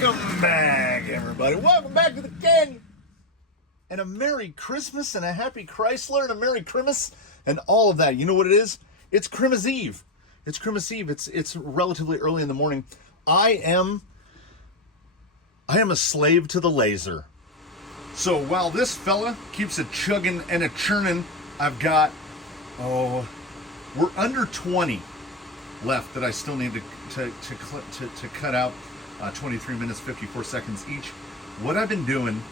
Welcome back, everybody. Welcome back to the canyon. And a Merry Christmas and a Happy Chrysler and a Merry Crimus and all of that. You know what it is? It's Christmas Eve. It's Christmas Eve. It's relatively early in the morning. I am a slave to the laser. So while this fella keeps a chugging and a churning, I've got, we're under 20 left that I still need to cut out. 23 minutes, 54 seconds each. What I've been doing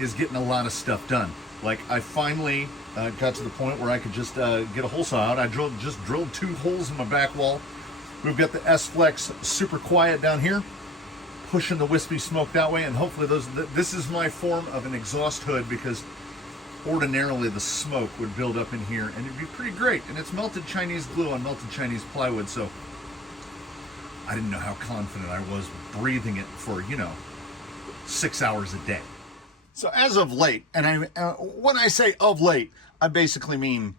is getting a lot of stuff done. Like I finally got to the point where I could just get a hole saw out. I just drilled 2 holes in my back wall. We've got the S-Flex super quiet down here, pushing the wispy smoke that way, and hopefully this is my form of an exhaust hood, because ordinarily the smoke would build up in here and it'd be pretty great. And it's melted Chinese glue on melted Chinese plywood, so I didn't know how confident I was breathing it for, 6 hours a day. So as of late, and when I say of late, I basically mean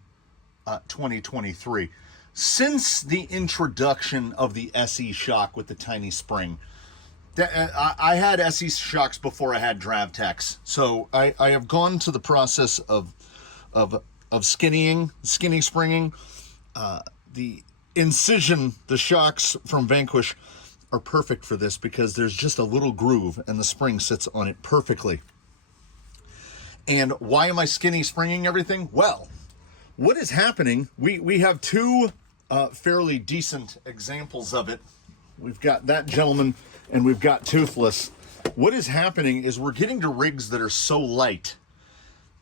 2023. Since the introduction of the SE shock with the tiny spring, I had SE shocks before I had DravTechs. So I have gone to the process of skinny springing. The Incision, the shocks from Vanquish are perfect for this because there's just a little groove and the spring sits on it perfectly. And why am I skinny springing everything? Well, what is happening, we have 2 fairly decent examples of it. We've got that gentleman and we've got Toothless. What is happening is we're getting to rigs that are so light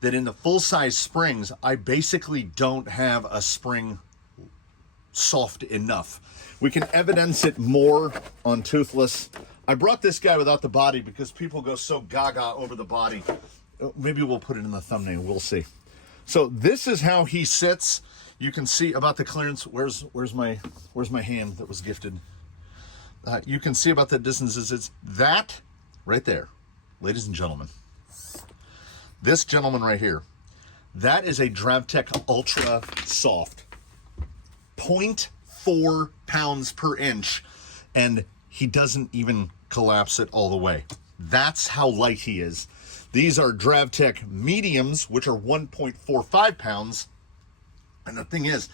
that in the full-size springs, I basically don't have a spring soft enough. We can evidence it more on Toothless. I brought this guy without the body because people go so gaga over the body. Maybe we'll put it in the thumbnail, we'll see. So this is how he sits. You can see about the clearance. Where's my hand that was gifted? You can see about the distances. It's that right there, ladies and gentlemen. This gentleman right here, that is a DravTech Ultra Soft. 0.4 pounds per inch, and he doesn't even collapse it all the way. That's how light he is. These are DravTech mediums, which are 1.45 pounds. And the thing is,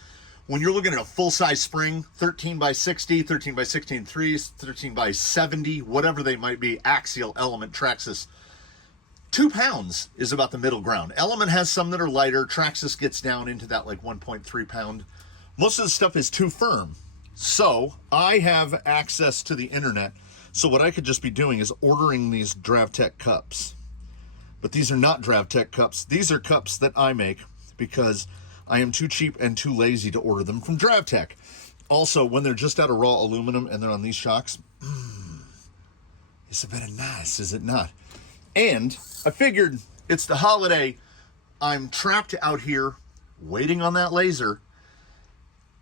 when you're looking at a full-size spring, 13 by 60, 13 by 16 threes, 13 by 70, whatever they might be, axial, Element, Traxxas, 2 pounds is about the middle ground. Element has some that are lighter. Traxxas gets down into that like 1.3 pound. Most of the stuff is too firm. So I have access to the internet. So what I could just be doing is ordering these DravTech cups. But these are not DravTech cups. These are cups that I make because I am too cheap and too lazy to order them from DravTech. Also, when they're just out of raw aluminum and they're on these shocks, it's very nice, is it not? And I figured it's the holiday. I'm trapped out here waiting on that laser.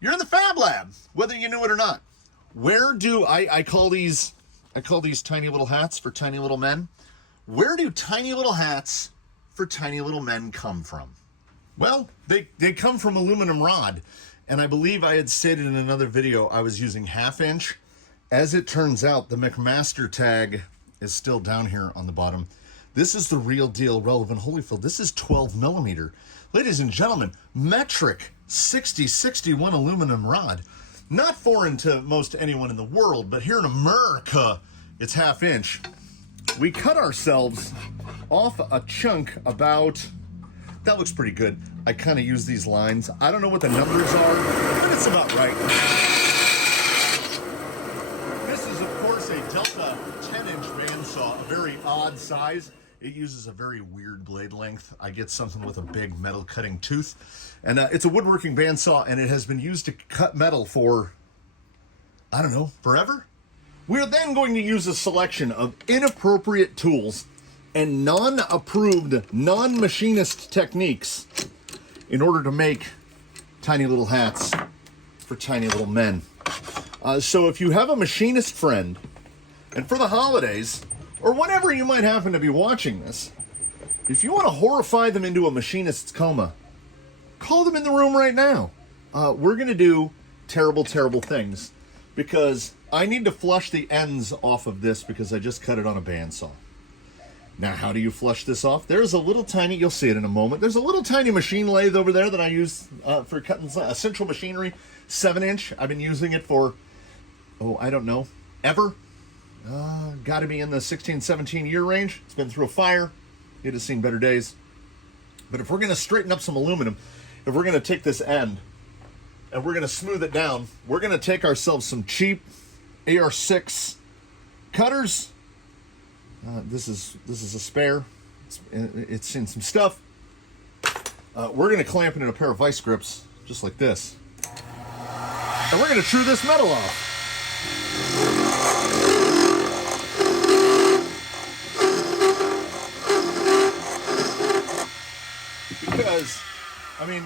You're in the Fab Lab, whether you knew it or not. Where do I call these tiny little hats for tiny little men? Where do tiny little hats for tiny little men come from? Well, they come from aluminum rod. And I believe I had stated in another video I was using 1/2 inch. As it turns out, the McMaster tag is still down here on the bottom. This is the real deal relevant Holyfield. This is 12 millimeter. Ladies and gentlemen, metric 6061 aluminum rod. Not foreign to most anyone in the world, but here in America, it's 1/2 inch. We cut ourselves off a chunk about, that looks pretty good. I kind of use these lines. I don't know what the numbers are, but it's about right. This is, of course, a Delta 10-inch bandsaw, a very odd size. It uses a very weird blade length. I get something with a big metal cutting tooth. And it's a woodworking bandsaw, and it has been used to cut metal for, I don't know, forever? We're then going to use a selection of inappropriate tools and non-approved, non-machinist techniques in order to make tiny little hats for tiny little men. So if you have a machinist friend, and for the holidays, or whenever you might happen to be watching this, if you want to horrify them into a machinist's coma, call them in the room right now. We're going to do terrible, terrible things because I need to flush the ends off of this because I just cut it on a bandsaw. Now, how do you flush this off? There's a little tiny, you'll see it in a moment, there's a little tiny machine lathe over there that I use for cutting central machinery, 7-inch. I've been using it for, I don't know, ever. Got to be in the 16, 17 year range. It's been through a fire. It has seen better days. But if we're going to straighten up some aluminum, if we're going to take this end and we're going to smooth it down, we're going to take ourselves some cheap AR6 cutters. This is a spare. It's seen some stuff. We're going to clamp it in a pair of vice grips, just like this. And we're going to true this metal off. Because, I mean,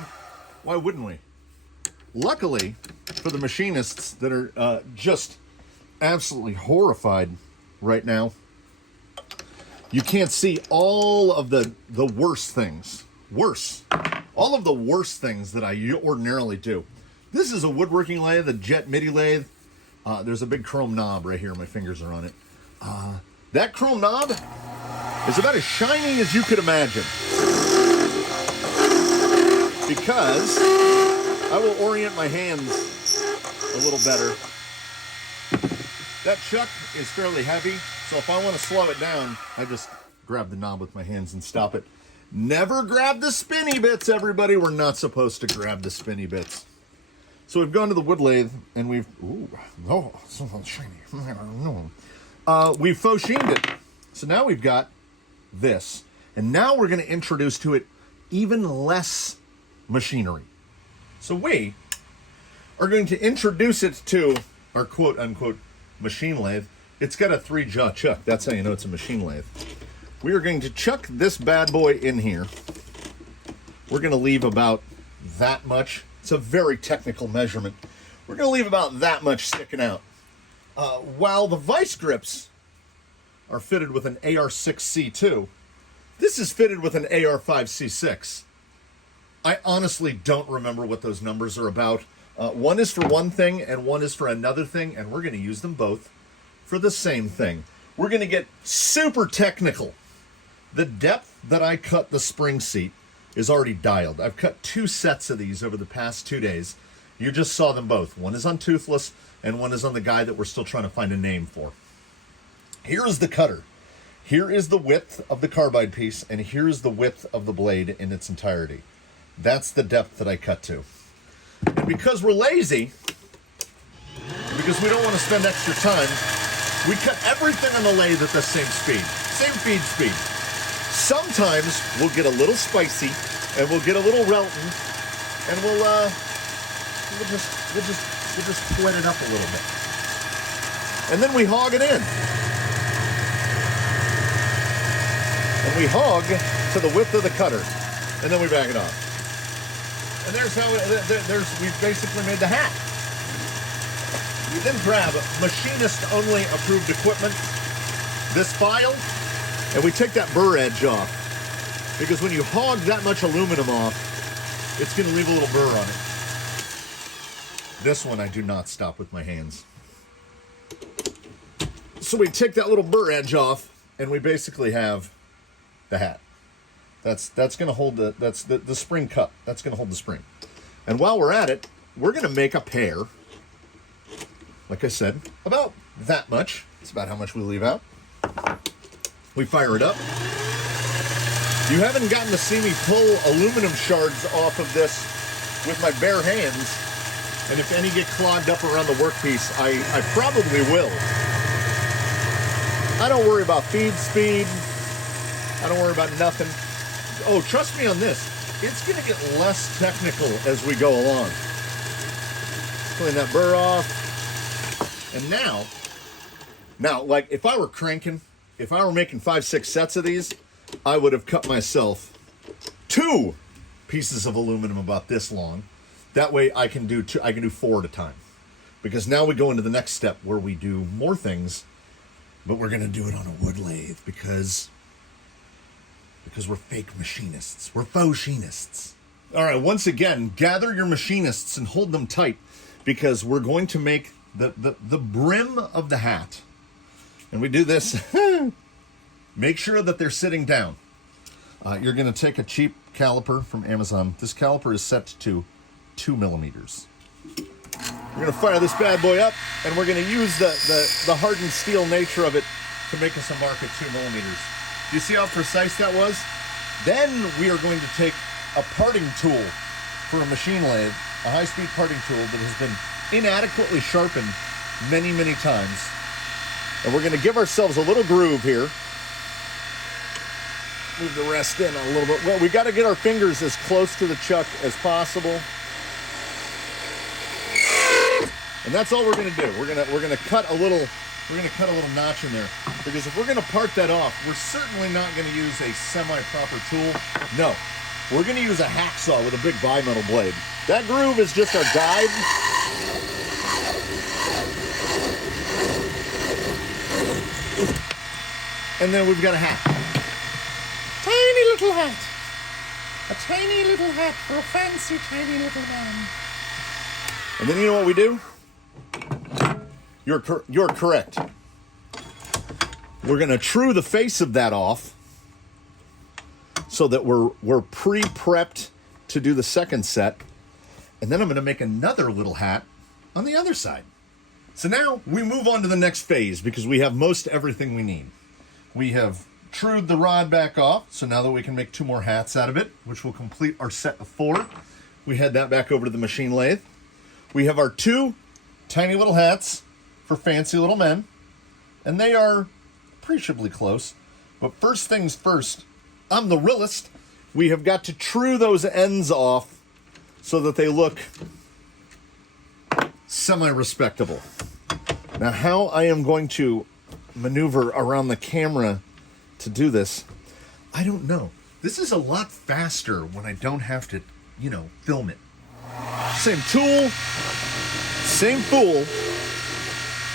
why wouldn't we? Luckily, for the machinists that are just absolutely horrified right now, you can't see all of the worst things. All of the worst things that I ordinarily do. This is a woodworking lathe, a jet MIDI lathe. There's a big chrome knob right here. My fingers are on it. That chrome knob is about as shiny as you could imagine. Because I will orient my hands a little better. That chuck is fairly heavy, so if I want to slow it down, I just grab the knob with my hands and stop it. Never grab the spinny bits, everybody. We're not supposed to grab the spinny bits. So we've gone to the wood lathe, and we've... so shiny. We've faux sheened it. So now we've got this. And now we're going to introduce to it even less machinery. So we are going to introduce it to our quote-unquote machine lathe. It's got a 3-jaw chuck. That's how you know it's a machine lathe. We are going to chuck this bad boy in here. We're going to leave about that much. It's a very technical measurement. We're going to leave about that much sticking out. While the vice grips are fitted with an AR6C2, this is fitted with an AR5C6. I honestly don't remember what those numbers are about. One is for one thing and one is for another thing, and we're going to use them both for the same thing. We're going to get super technical. The depth that I cut the spring seat is already dialed. I've cut 2 sets of these over the past 2 days. You just saw them both. One is on Toothless and one is on the guy that we're still trying to find a name for. Here is the cutter. Here is the width of the carbide piece, and here is the width of the blade in its entirety. That's the depth that I cut to. And because we're lazy, because we don't want to spend extra time, we cut everything on the lathe at the same speed, same feed speed. Sometimes we'll get a little spicy, and we'll get a little relton, and we'll just wet it up a little bit, and then we hog it in, and we hog to the width of the cutter, and then we back it off. And there's how we've basically made the hat. We then grab machinist-only approved equipment, this file, and we take that burr edge off. Because when you hog that much aluminum off, it's going to leave a little burr on it. This one I do not stop with my hands. So we take that little burr edge off, and we basically have the hat. That's going to hold the spring cup. That's going to hold the spring. And while we're at it, we're going to make a pair. Like I said, about that much. It's about how much we leave out. We fire it up. You haven't gotten to see me pull aluminum shards off of this with my bare hands. And if any get clogged up around the workpiece, I probably will. I don't worry about feed speed. I don't worry about nothing. Oh, trust me on this. It's going to get less technical as we go along. Clean that burr off. And now, like if I were cranking, if I were making 5-6 sets of these, I would have cut myself 2 pieces of aluminum about this long. That way I can do 4 at a time. Because now we go into the next step where we do more things, but we're going to do it on a wood lathe because we're fake machinists. We're faux machinists. All right, once again, gather your machinists and hold them tight because we're going to make the brim of the hat. And we do this. Make sure that they're sitting down. You're going to take a cheap caliper from Amazon. This caliper is set to 2 millimeters. We're going to fire this bad boy up, and we're going to use the hardened steel nature of it to make us a mark at 2 millimeters. Do you see how precise that was? Then we are going to take a parting tool for a machine lathe, a high-speed parting tool that has been inadequately sharpened many, many times. And we're going to give ourselves a little groove here. Move the rest in a little bit. Well, we got to get our fingers as close to the chuck as possible. And that's all we're going to do. We're going to cut a little notch in there, because if we're going to part that off, we're certainly not going to use a semi-proper tool. No, we're going to use a hacksaw with a big bimetal blade. That groove is just our guide. And then we've got a hat. Tiny little hat. A tiny little hat for a fancy tiny little man. And then you know what we do? You're correct. We're going to true the face of that off so that we're pre-prepped to do the second set. And then I'm going to make another little hat on the other side. So now we move on to the next phase, because we have most everything we need. We have trued the rod back off, so now that we can make 2 more hats out of it, which will complete our set of 4. We head that back over to the machine lathe. We have our 2 tiny little hats for fancy little men, and they are appreciably close. But first things first, I'm the realist. We have got to true those ends off so that they look semi-respectable. Now, how I am going to maneuver around the camera to do this, I don't know. This is a lot faster when I don't have to, film it. Same tool, same fool.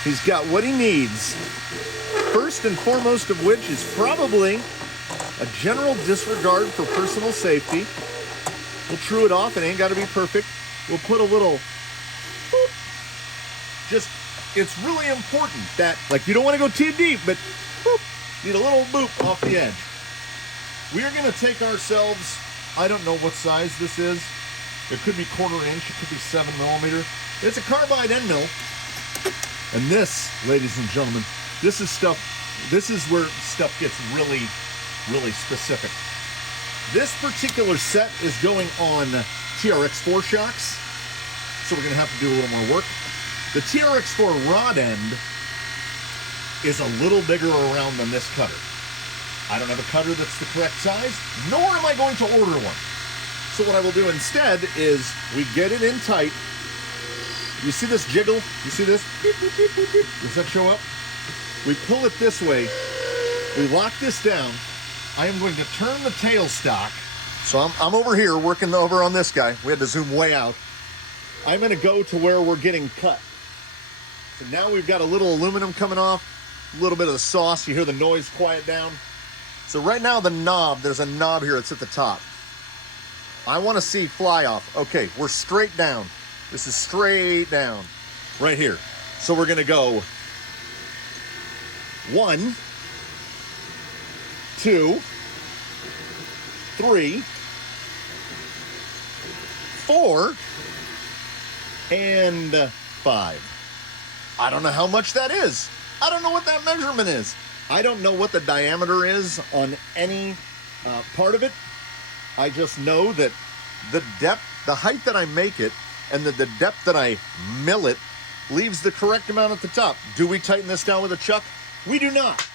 He's got what he needs. First and foremost of which is probably a general disregard for personal safety. We'll true it off. It ain't got to be perfect. We'll put a little boop. It's really important that, you don't want to go too deep, but boop, need a little boop off the edge. We are going to take ourselves, I don't know what size this is. It could be 1/4 inch. It could be 7 millimeter. It's a carbide end mill. And this, ladies and gentlemen, this is where stuff gets really, really specific. This particular set is going on TRX4 shocks, so we're going to have to do a little more work. The TRX4 rod end is a little bigger around than this cutter. I don't have a cutter that's the correct size, nor am I going to order one. So what I will do instead is we get it in tight. You see this jiggle? You see this? Does that show up? We pull it this way. We lock this down. I am going to turn the tailstock. So I'm over here working over on this guy. We had to zoom way out. I'm going to go to where we're getting cut. So now we've got a little aluminum coming off, a little bit of the sauce. You hear the noise quiet down. So right now there's a knob here that's at the top. I want to see fly off. Okay, we're straight down. This is straight down right here. So we're going to go 1, 2, 3, 4, and 5. I don't know how much that is. I don't know what that measurement is. I don't know what the diameter is on any part of it. I just know that the depth, the height that I make it, and the depth that I mill it leaves the correct amount at the top. Do we tighten this down with a chuck? We do not.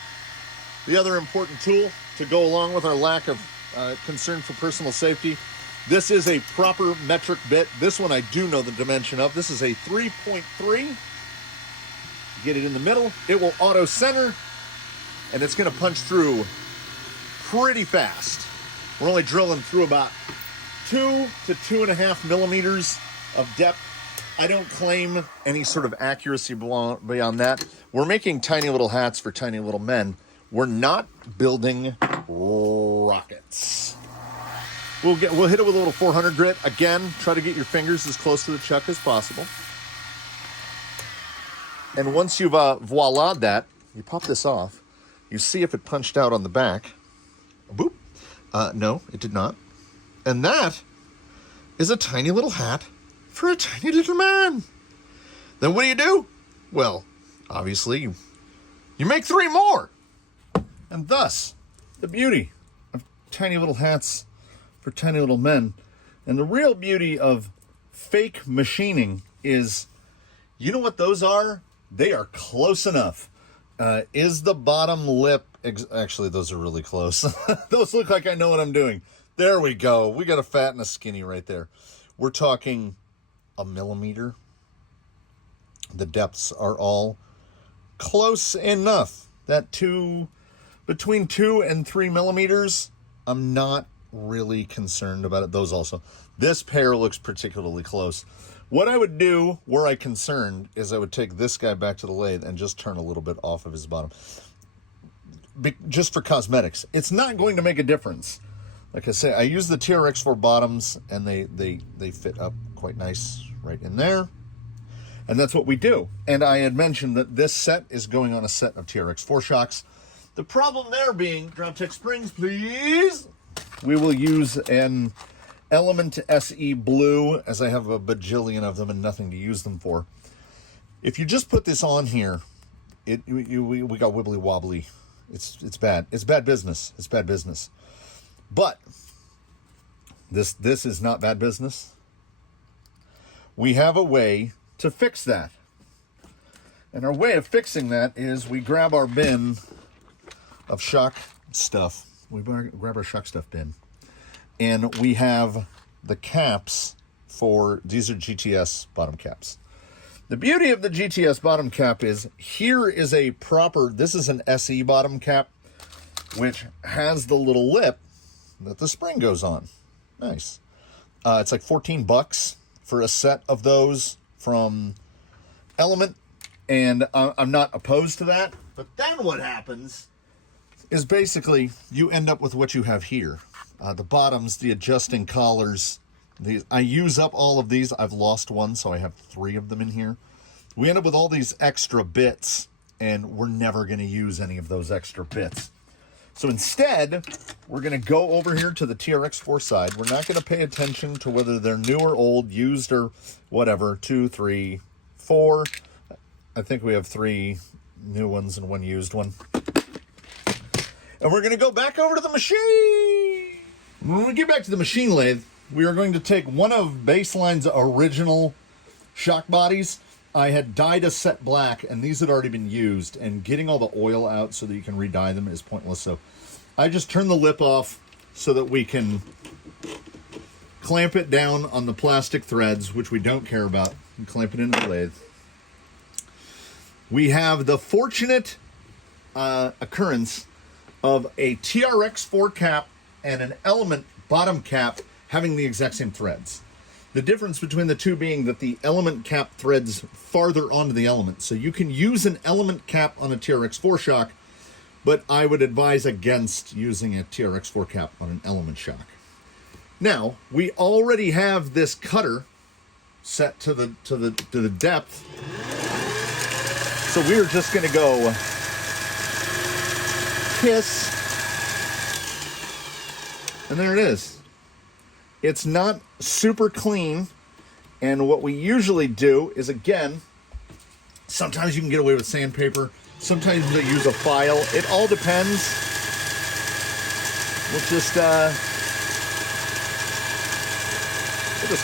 The other important tool to go along with our lack of concern for personal safety, this is a proper metric bit. This one I do know the dimension of. This is a 3.3. Get it in the middle. It will auto center, and it's going to punch through pretty fast. We're only drilling through about 2 to 2.5 millimeters of depth. I don't claim any sort of accuracy beyond that. We're making tiny little hats for tiny little men. We're not building rockets. We'll hit it with a little 400 grit. Again, try to get your fingers as close to the chuck as possible. And once you've voila'd that, you pop this off. You see if it punched out on the back. Boop. No, it did not. And that is a tiny little hat for a tiny little man. Then what do? Well, obviously, you make 3 more. And thus, the beauty of tiny little hats for tiny little men. And the real beauty of fake machining is, you know what those are? They are close enough. Is the bottom lip... Actually, those are really close. Those look like I know what I'm doing. There we go. We got a fat and a skinny right there. We're talking a millimeter. The depths are all close enough. That between 2 and 3 millimeters, I'm not really concerned about it. Those also. This pair looks particularly close. What I would do, were I concerned, is I would take this guy back to the lathe and just turn a little bit off of his bottom. Just for cosmetics. It's not going to make a difference. Like I say, I use the TRX4 bottoms, and they fit up quite nice right in there. And that's what we do. And I had mentioned that this set is going on a set of TRX4 shocks. The problem there being, drop tech springs, please. We will use an Element SE Blue, as I have a bajillion of them and nothing to use them for. If you just put this on here, we got wibbly wobbly. It's bad. It's bad business. It's bad business. But this is not bad business. We have a way to fix that. And our way of fixing that is we grab our bin of shock stuff. We grab our shock stuff bin. And we have the caps for, these are GTS bottom caps. The beauty of the GTS bottom cap is, here is a proper, this is an SE bottom cap, which has the little lip that the spring goes on. Nice. It's like $14 for a set of those from Element, and I'm not opposed to that. But then what happens is basically you end up with what you have here. The bottoms, the adjusting collars. I use up all of these. I've lost one, so I have 3 of them in here. We end up with all these extra bits, and we're never going to use any of those extra bits. So instead, we're going to go over here to the TRX4 side. We're not going to pay attention to whether they're new or old, used or whatever. 2, 3, 4. I think we have 3 new ones and 1 used one. And we're going to go back over to the machine. When we get back to the machine lathe, we are going to take one of Baseline's original shock bodies. I had dyed a set black, and these had already been used, and getting all the oil out so that you can re-dye them is pointless. So I just turn the lip off so that we can clamp it down on the plastic threads, which we don't care about, and clamp it into the lathe. We have the fortunate occurrence of a TRX4 cap and an Element bottom cap having the exact same threads. The difference between the two being that the Element cap threads farther onto the Element. So you can use an Element cap on a TRX4 shock, but I would advise against using a TRX4 cap on an Element shock. Now, we already have this cutter set to the depth. So we're just going to go kiss. And there it is. It's not super clean. And what we usually do is, again, sometimes you can get away with sandpaper. Sometimes they use a file. It all depends. We'll just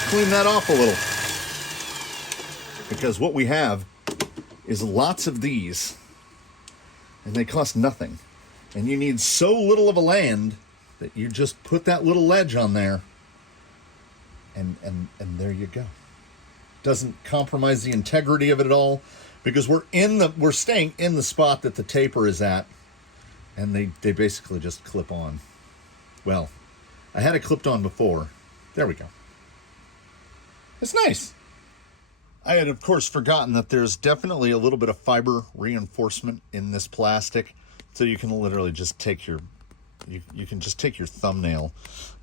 clean that off a little. Because what we have is lots of these. And they cost nothing. And you need so little of a land that you just put that little ledge on there, and there you go. Doesn't compromise the integrity of it at all, because we're staying in the spot that the taper is at, and they basically just clip on. Well, I had it clipped on before. There we go. It's nice. I had, of course, forgotten that there's definitely a little bit of fiber reinforcement in this plastic, so you can literally just take your you can just take your thumbnail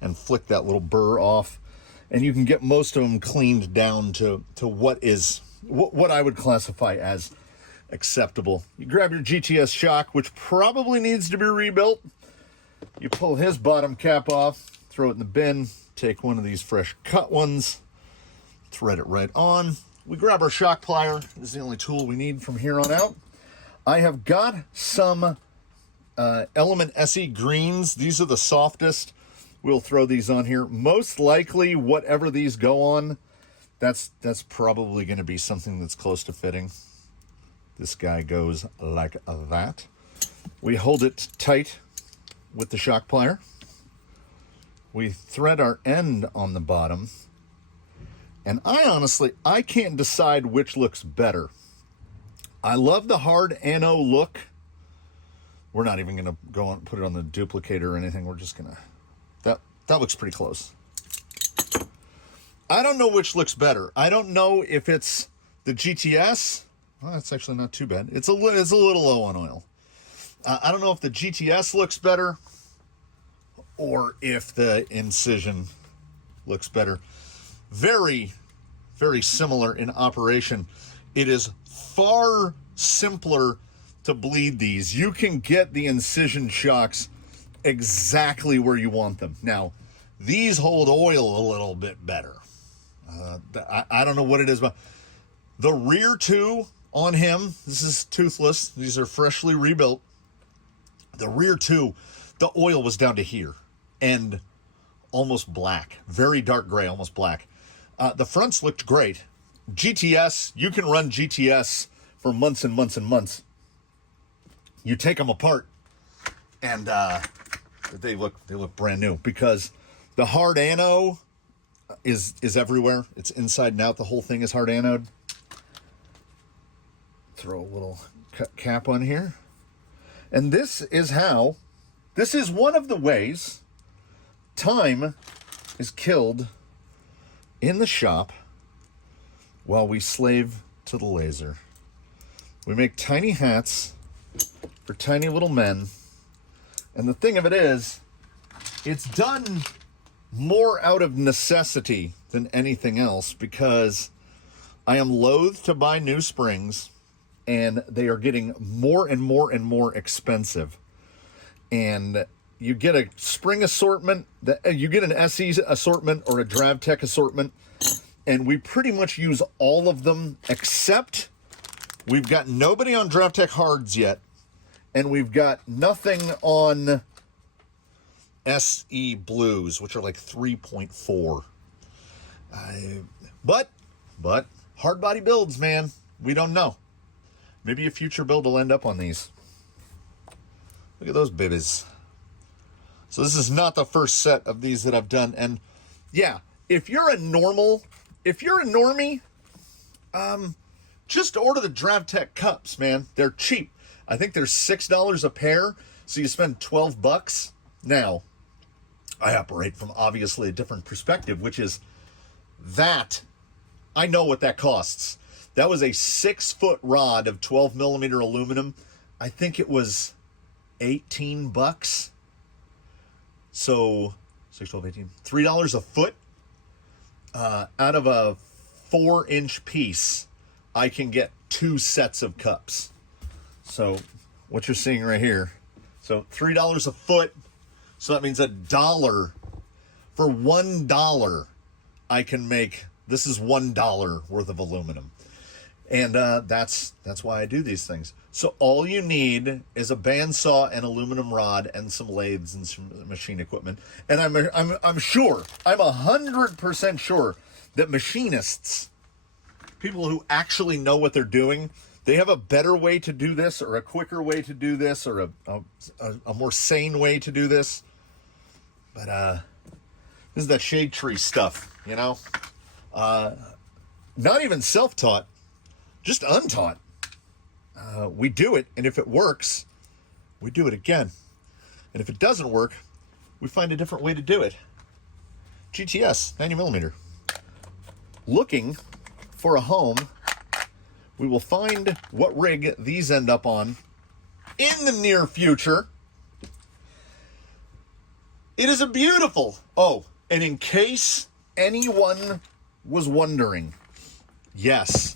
and flick that little burr off, and you can get most of them cleaned down to what I would classify as acceptable. You grab your GTS shock, which probably needs to be rebuilt. You pull his bottom cap off, throw it in the bin, take one of these fresh cut ones, thread it right on. We grab our shock plier. This is the only tool we need from here on out. I have got some Element SE greens. These are the softest. We'll throw these on here. Most likely, whatever these go on, that's probably going to be something that's close to fitting. This guy goes like that. We hold it tight with the shock plier. We thread our end on the bottom. And I can't decide which looks better. I love the hard ano look. We're not even going to go on put it on the duplicator or anything. We're just going to... That looks pretty close. I don't know which looks better. I don't know if it's the GTS. Well, that's actually not too bad. It's a little low on oil. I don't know if the GTS looks better or if the Incision looks better. Very, very similar in operation. It is far simpler to bleed these. You can get the Incision shocks exactly where you want them. Now, these hold oil a little bit better. I don't know what it is, but the rear two on him, this is toothless. These are freshly rebuilt. The rear two, the oil was down to here and almost black, very dark gray, almost black. The fronts looked great. GTS, you can run GTS for months and months and months. You take them apart and they look brand new because the hard ano is everywhere. It's inside and out. The whole thing is hard anode. Throw a little cap on here. And this is one of the ways time is killed in the shop while we slave to the laser. We make tiny hats for tiny little men. And the thing of it is, it's done more out of necessity than anything else because I am loath to buy new springs and they are getting more and more and more expensive. And you get a spring assortment, you get an SE assortment or a DravTech assortment, and we pretty much use all of them except we've got nobody on DravTech hards yet, and we've got nothing on SE blues, which are like 3.4. But hard body builds, man, we don't know. Maybe a future build will end up on these. Look at those babies. So this is not the first set of these that I've done. And yeah, if you're a normie, just order the DravTech cups, man. They're cheap. I think they're $6 a pair. So you spend $12. Now, I operate from obviously a different perspective, which is that I know what that costs. That was a 6-foot rod of 12 millimeter aluminum. I think it was $18. So 6, 12, 18, $3 a foot. Out of a 4-inch piece, I can get 2 sets of cups. So what you're seeing right here. So $3 a foot. So that means $1. For $1, I can make, this is $1 worth of aluminum. And that's why I do these things. So all you need is a bandsaw, an aluminum rod, and some lathes and some machine equipment. And I'm sure, I'm 100% sure that machinists, people who actually know what they're doing, they have a better way to do this, or a quicker way to do this, or a more sane way to do this. But this is that shade tree stuff, you know? Not even self-taught. Just untaught. We do it, and if it works, we do it again. And if it doesn't work, we find a different way to do it. GTS, 90 millimeter. Looking for a home, we will find what rig these end up on in the near future. It is a beautiful... Oh, and in case anyone was wondering, yes,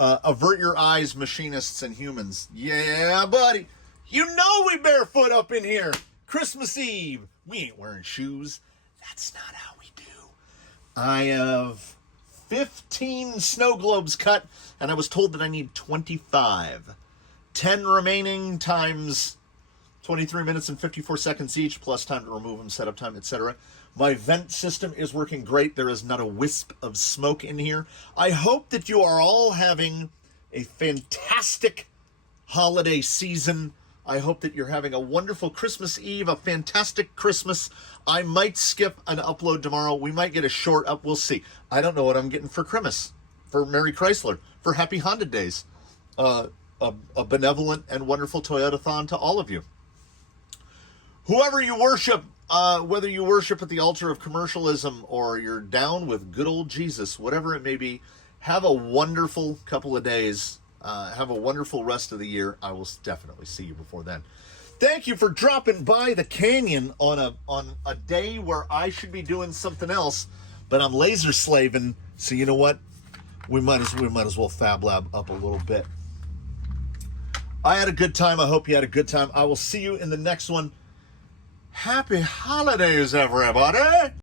Avert your eyes, machinists and humans. Yeah, buddy. You know we barefoot up in here. Christmas Eve. We ain't wearing shoes. That's not how we do. I have 15 snow globes cut, and I was told that I need 25. 10 remaining times 23 minutes and 54 seconds each, plus time to remove them, setup time, etc. My vent system is working great. There is not a wisp of smoke in here. I hope that you are all having a fantastic holiday season. I hope that you're having a wonderful Christmas Eve, a fantastic Christmas. I might skip an upload tomorrow. We might get a short up. We'll see. I don't know what I'm getting for Crimus, for Merry Chrysler, for Happy Honda Days. A benevolent and wonderful Toyota-thon to all of you. Whoever you worship, whether you worship at the altar of commercialism or you're down with good old Jesus, whatever it may be, have a wonderful couple of days. Have a wonderful rest of the year. I will definitely see you before then. Thank you for dropping by the canyon on a day where I should be doing something else, but I'm laser slaving. So you know what? We might as well Fab Lab up a little bit. I had a good time. I hope you had a good time. I will see you in the next one. Happy holidays, everybody!